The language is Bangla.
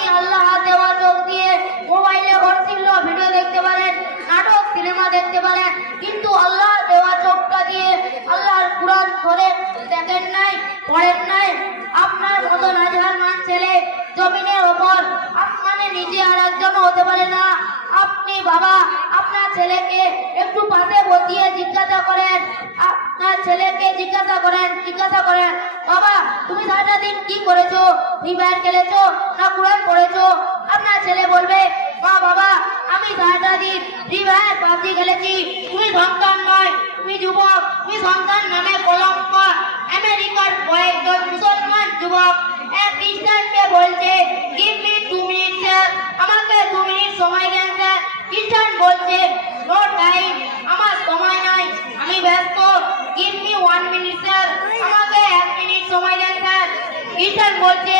আপনি আল্লাহ দেওয়া চোখ দিয়ে মোবাইলে অশ্লীল ভিডিও দেখতে পারেন, নাটক সিনেমা দেখতে পারেন, কিন্তু আল্লাহ দেওয়া চোখটা দিয়ে আল্লাহর কুরআন ধরে দেখেন নাই, পড়েন নাই। আপনার মতন হাজার মান ছেলে জমিনের ওপর আসমানে নিচে আর একজন হতে পারে না। আপনি বাবা আপনার ছেলেকে একটু পাশে বসিয়ে জিজ্ঞাসা করেন, আপনার ছেলেকে জিজ্ঞাসা করেন বাবা তুমি সারাটা দিন কি করেছো, ফ্রি ফায়ার খেলেছো না কুরআন পড়েছো? আপনার ছেলে বলবে মা বাবা আমি সারাটা দিন ফ্রি ফায়ার পাবজি খেলেছি। তুমি সন্তান নয়, তুমি যুবক, তুমি সন্তান নামে কলঙ্ক। আমেরিকার কয়েকজন মুসলমান যুবক এক খ্রিস্টানকে বলছে গিভ মি 2 মিনিট স্যার, আমাকে 2 মিনিট সময় দেন স্যার। খ্রিস্টান বলছে নো টাইম, আমার সময় নাই, আমি ব্যস্ত, গিভ মি 1 মিনিট স্যার, আমাকে 1 মিনিট সময় দেন স্যার। খ্রিস্টান বলছে